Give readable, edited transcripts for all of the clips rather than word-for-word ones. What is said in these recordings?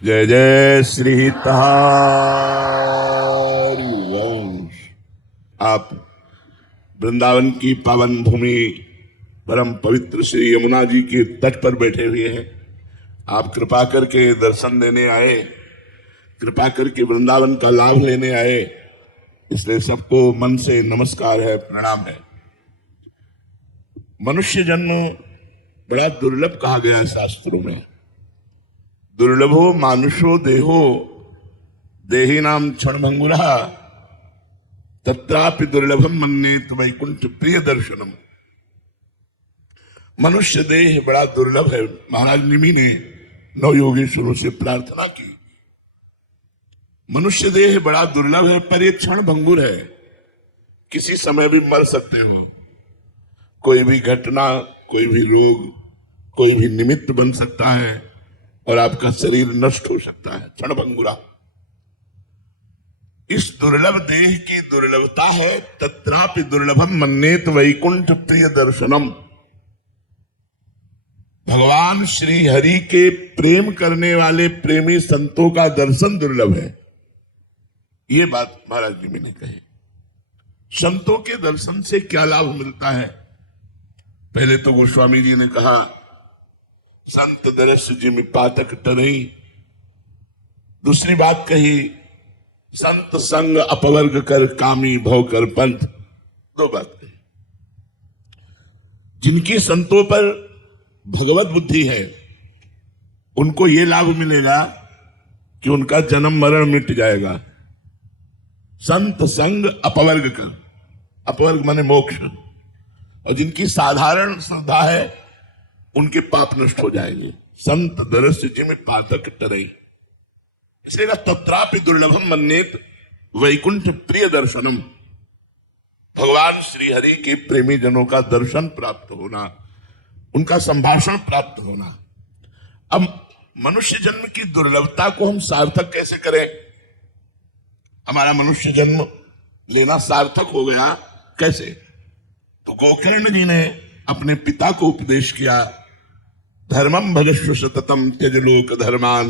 जय जय श्री हरिवंश। आप वृंदावन की पावन भूमि परम पवित्र श्री यमुना जी के तट पर बैठे हुए हैं। आप कृपा करके दर्शन देने आए, कृपा करके वृंदावन का लाभ लेने आए, इसलिए सबको मन से नमस्कार है, प्रणाम है। मनुष्य जन्म बड़ा दुर्लभ कहा गया है शास्त्रों में। दुर्लभो मानुषो देहो देही नाम क्षणभंगुरा तत्रापि दुर्लभम मन्येत वैकुंठ प्रिय दर्शनम। मनुष्य देह बड़ा दुर्लभ है। महाराज निमि ने नव योगेश्वरों से प्रार्थना की, मनुष्य देह बड़ा दुर्लभ है, पर ये क्षण भंगुर है, किसी समय भी मर सकते हो। कोई भी घटना, कोई भी रोग, कोई भी निमित्त बन सकता है और आपका शरीर नष्ट हो सकता है। क्षण भंगुरा इस दुर्लभ देह की दुर्लभता है। तत्रापि दुर्लभम मन्येत वैकुंठ प्रिय दर्शनम। भगवान श्री हरि के प्रेम करने वाले प्रेमी संतों का दर्शन दुर्लभ है। ये बात महाराज जी ने कही। संतों के दर्शन से क्या लाभ मिलता है? पहले तो गोस्वामी जी ने कहा, संत दरस जिमि पातक टरई। दूसरी बात कही, संत संग अपवर्ग कर कामी भव कर पंथ। दो बात कही। जिनकी संतों पर भगवत बुद्धि है उनको ये लाभ मिलेगा कि उनका जन्म मरण मिट जाएगा। संत संग अपवर्ग कर, अपवर्ग माने मोक्ष। और जिनकी साधारण श्रद्धा है उनके पाप नष्ट हो जाएंगे। संत दरस जिमि पातक टरई। इसलिए तत्रापि दुर्लभम मन्येत वैकुंठ प्रिय दर्शनम। भगवान श्री हरि के प्रेमी जनों का दर्शन प्राप्त होना, उनका संभाषण प्राप्त होना। अब मनुष्य जन्म की दुर्लभता को हम सार्थक कैसे करें? हमारा मनुष्य जन्म लेना सार्थक हो गया कैसे? तो गोकर्ण जी ने अपने पिता को उपदेश किया, धर्मम भजस्व सततम त्यज लोक धर्मान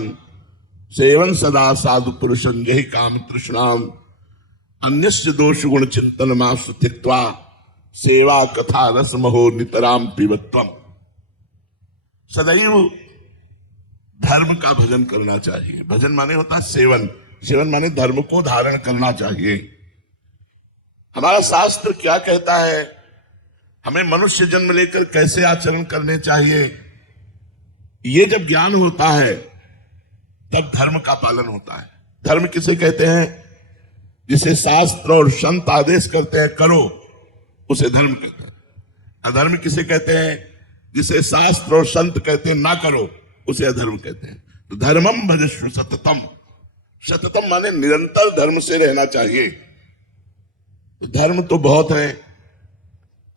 सेवन सदा साधु पुरुषं जहि काम तृष्णाम अन्यस्य दोष गुण चिंतन मासु त्यक्त्वा सेवा कथा रस महो नितराम पिबत्वम। सदैव धर्म का भजन करना चाहिए। भजन माने होता है सेवन, सेवन माने धर्म को धारण करना चाहिए। हमारा शास्त्र क्या कहता है, हमें मनुष्य जन्म लेकर कैसे आचरण करने चाहिए, ये जब ज्ञान होता है तब धर्म का पालन होता है। धर्म किसे कहते हैं? जिसे शास्त्र और संत आदेश करते हैं करो, उसे धर्म कहते हैं। अधर्म किसे कहते हैं? जिसे शास्त्र और संत कहते हैं ना करो, उसे अधर्म कहते हैं। तो धर्मम भजस्व सततम। सततम माने निरंतर धर्म से रहना चाहिए। तो धर्म तो बहुत है।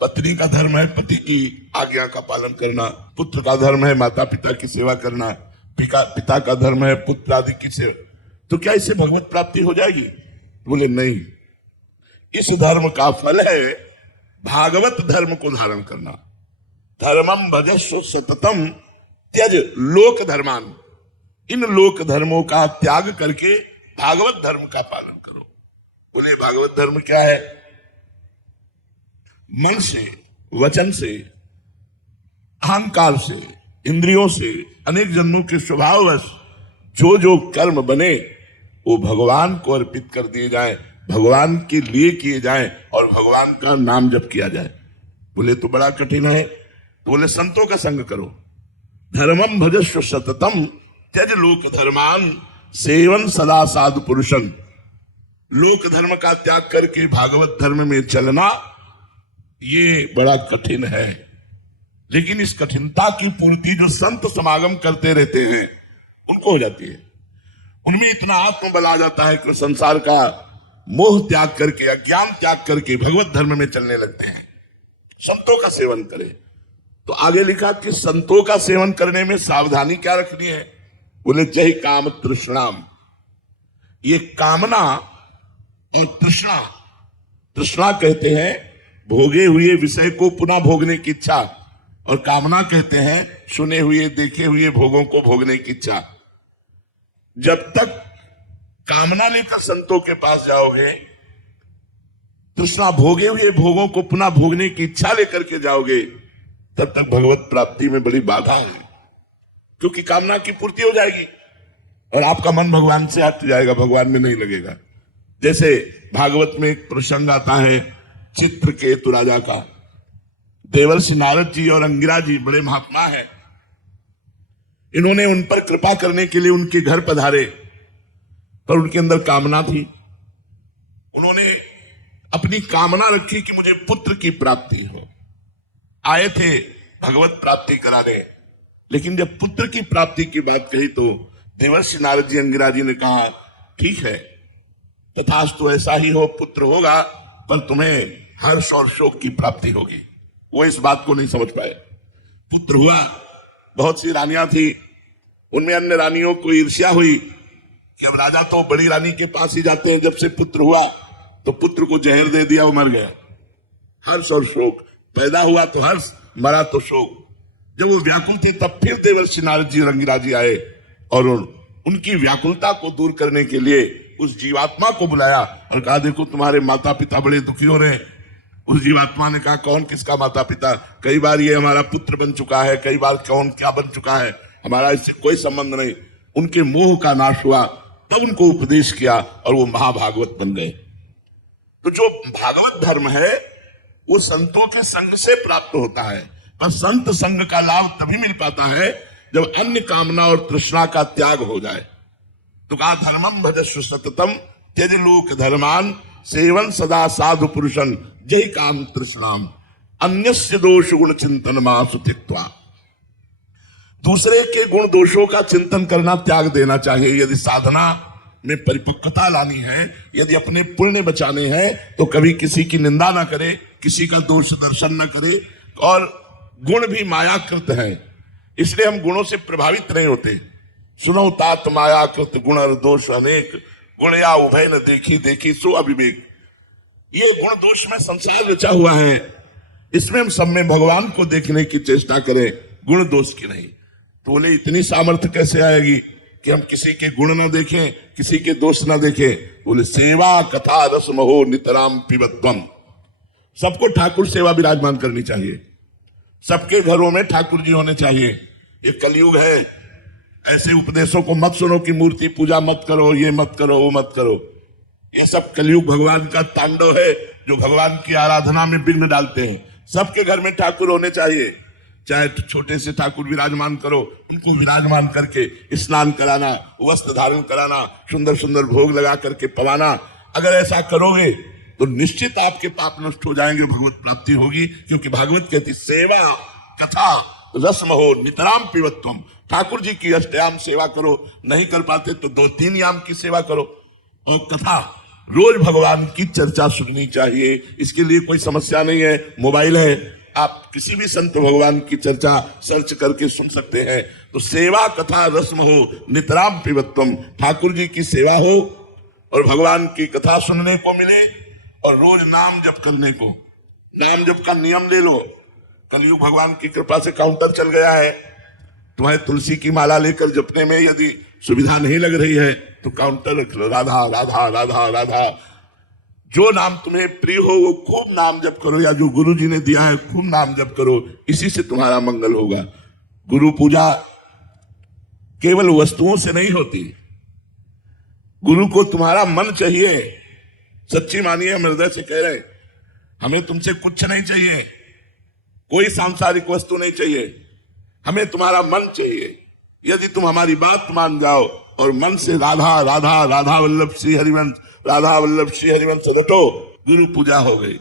पत्नी का धर्म है पति की आज्ञा का पालन करना, पुत्र का धर्म है माता पिता की सेवा करना, पिता का धर्म है पुत्र आदि की सेवा। तो क्या इससे भगवत प्राप्ति हो जाएगी? बोले नहीं, इस धर्म का फल है भागवत धर्म को धारण करना। धर्मम भजस्व सततम त्यज लोक धर्मान। इन लोक धर्मों का त्याग करके भागवत धर्म का पालन करो। बोले भागवत धर्म क्या है? मन से, वचन से, अहंकार से, इंद्रियों से, अनेक जन्मों के स्वभाववश जो जो कर्म बने वो भगवान को अर्पित कर दिए जाए, भगवान के लिए किए जाए और भगवान का नाम जप किया जाए। बोले तो बड़ा कठिन है। तो बोले संतों का संग करो। धर्मम भजस्व सततम त्यज लोक धर्मान सेवन सदा साधु पुरुषं। लोक धर्म का त्याग करके भागवत धर्म में चलना ये बड़ा कठिन है। लेकिन इस कठिनता की पूर्ति जो संत समागम करते रहते हैं उनको हो जाती है। उनमें इतना आत्मबल आ जाता है कि संसार का मोह त्याग करके, अज्ञान त्याग करके भगवत धर्म में चलने लगते हैं। संतों का सेवन करें। तो आगे लिखा कि संतों का सेवन करने में सावधानी क्या रखनी है? बोले जय काम तृष्णाम। ये कामना और तृष्णा, तृष्णा कहते हैं भोगे हुए विषय को पुनः भोगने की इच्छा, और कामना कहते हैं सुने हुए देखे हुए भोगों को भोगने की इच्छा। जब तक कामना लेकर संतों के पास जाओगे, तृष्णा भोगे हुए भोगों को पुनः भोगने की इच्छा लेकर के जाओगे, तब तक भगवत प्राप्ति में बड़ी बाधा है, क्योंकि कामना की पूर्ति हो जाएगी और आपका मन भगवान से हट जाएगा, भगवान में नहीं लगेगा। जैसे भागवत में एक प्रसंग आता है चित्रकेतु राजा का। देवर्षि नारद जी और अंगिरा जी बड़े महात्मा हैं, इन्होंने उन पर कृपा करने के लिए उनके घर पधारे, पर उनके अंदर कामना थी। उन्होंने अपनी कामना रखी कि मुझे पुत्र की प्राप्ति हो। आए थे भगवत प्राप्ति कराने, लेकिन जब पुत्र की प्राप्ति की बात कही तो देवर्षि नारद जी अंगिरा जी ने कहा ठीक है, तथास्तु ऐसा ही हो, पुत्र होगा, पर तुम्हें हर्ष और शोक की प्राप्ति होगी। वो इस बात को नहीं समझ पाए। पुत्र हुआ, बहुत सी रानियां थी, उनमें अन्य रानियों को ईर्ष्या हुई कि अब राजा तो बड़ी रानी के पास ही जाते हैं। जब से पुत्र हुआ तो पुत्र को जहर दे दिया, वो मर गया। हर्ष और शोक, पैदा हुआ तो हर्ष, मरा तो शोक। जब वो व्याकुल थे तब फिर देवर्षि नारद जी अंगिरा जी आए और उनकी व्याकुलता को दूर करने के लिए उस जीवात्मा को बुलाया और कहा देखो तुम्हारे माता पिता बड़े दुखी हो रहे हैं। उस जीवात्मा ने कहा कौन किसका माता पिता, कई बार ये हमारा पुत्र बन चुका है, कई बार कौन क्या बन चुका है, हमारा इससे कोई संबंध नहीं। उनके मोह का नाश हुआ, तब उनको उपदेश किया और वो महाभागवत बन गए। तो जो भागवत धर्म है वो संतों के संग से प्राप्त होता है, पर संत संग का लाभ तभी मिल पाता है जब अन्य कामना और तृष्णा का त्याग हो जाए। तो कहा धर्मम भजस्व सततम त्यज लोक धर्मान सेवन सदा साधु पुरुषन जय काम तृष्णाम अन्यस्य दोष गुण चिंतन मासु त्यक्त्वा। दूसरे के गुण दोषों का चिंतन करना त्याग देना चाहिए। यदि साधना में परिपक्वता लानी है, यदि अपने पुण्य बचाने हैं, तो कभी किसी की निंदा ना करे, किसी का दोष दर्शन न करे। और गुण भी मायाकृत है, इसलिए हम गुणों से प्रभावित नहीं होते। सुनो तात मायाकृत गुण दोष अनेक, गुण या उभय न देखी देखी सो अविवेक। ये गुण दोष में संसार रचा हुआ है, इसमें हम सब में भगवान को देखने की चेष्टा करें, गुण दोष की नहीं। तो बोले इतनी सामर्थ्य कैसे आएगी कि हम किसी के गुण न देखें, किसी के दोष न देखें। बोले सेवा कथा रस महो नितराम पिबत्वम। सबको ठाकुर सेवा विराजमान करनी चाहिए, सबके घरों में ठाकुर जी होने चाहिए। ये कलयुग है, ऐसे उपदेशों को मत सुनो कि मूर्ति पूजा मत करो, ये मत करो, वो मत करो। ये सब कलयुग भगवान का तांडव है जो भगवान की आराधना में विघ्न डालते हैं। सबके घर में ठाकुर होने चाहिए, चाहे छोटे से ठाकुर विराजमान करो, उनको विराजमान करके स्नान कराना, वस्त्र धारण कराना, सुंदर सुंदर भोग लगा करके पवाना। अगर ऐसा करोगे तो निश्चित आपके पाप नष्ट हो जाएंगे, भगवत प्राप्ति होगी। क्योंकि भागवत कहती सेवा कथा रसम हो नितराम पिबत्वम। ठाकुर जी की अष्टयाम सेवा करो, नहीं कर पाते तो 2-3 याम की सेवा करो। और कथा रोज भगवान की चर्चा सुननी चाहिए, इसके लिए कोई समस्या नहीं है। मोबाइल है, आप किसी भी संत भगवान की चर्चा सर्च करके सुन सकते हैं। तो सेवा कथा रस्म हो नितराम पिबत्वम। ठाकुर जी की सेवा हो और भगवान की कथा सुनने को मिले और रोज नाम जप करने को। नाम जप का नियम ले लो। कलयुग भगवान की कृपा से काउंटर चल गया है। तुम्हें तुलसी की माला लेकर जपने में यदि सुविधा नहीं लग रही है तो काउंटर रख लो, राधा राधा राधा राधा। जो नाम तुम्हें प्रिय हो वो खूब नाम जप करो, या जो गुरु जी ने दिया है खूब नाम जप करो, इसी से तुम्हारा मंगल होगा। गुरु पूजा केवल वस्तुओं से नहीं होती, गुरु को तुम्हारा मन चाहिए। सच्ची मानिए, हम हृदय से कह रहे हैं, हमें तुमसे कुछ नहीं चाहिए, कोई सांसारिक वस्तु नहीं चाहिए, हमें तुम्हारा मन चाहिए। यदि तुम हमारी बात मान जाओ और मन से राधा राधा राधा वल्लभ श्री हरिवंश, राधा वल्लभ श्री हरिवंश रटो, गुरु पूजा हो गई।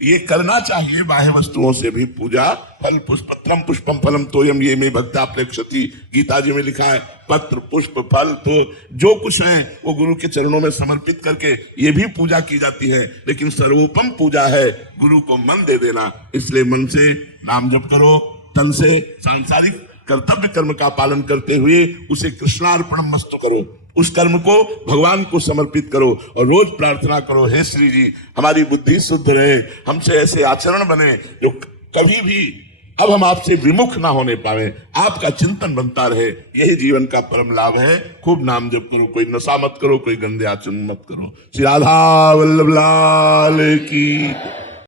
ये करना चाहिए बाह्य वस्तुओं से भी पूजा। फल पुष्पत्रम पुष्पम फलम तोयम ये में भक्ता प्रेक्षति, गीता जी में लिखा है। पत्र पुष्प फल तो जो कुछ है वो गुरु के चरणों में समर्पित करके ये भी पूजा की जाती है। लेकिन सर्वोपम पूजा है गुरु को मन दे देना। इसलिए मन से नाम जप करो, तन से सांसारिक कर्तव्य कर्म का पालन करते हुए उसे कृष्णार्पणम मस्तु करो। उस कर्म को भगवान को समर्पित करो और रोज प्रार्थना करो, हे श्री जी हमारी बुद्धि शुद्ध रहे, हमसे ऐसे आचरण बने जो कभी भी अब हम आपसे विमुख ना होने पावे, आपका चिंतन बनता रहे, यही जीवन का परम लाभ है। खूब नाम जप करो, कोई नशा मत करो, कोई गंदे आचरण मत करो। श्री राधा वल्लभ लाल की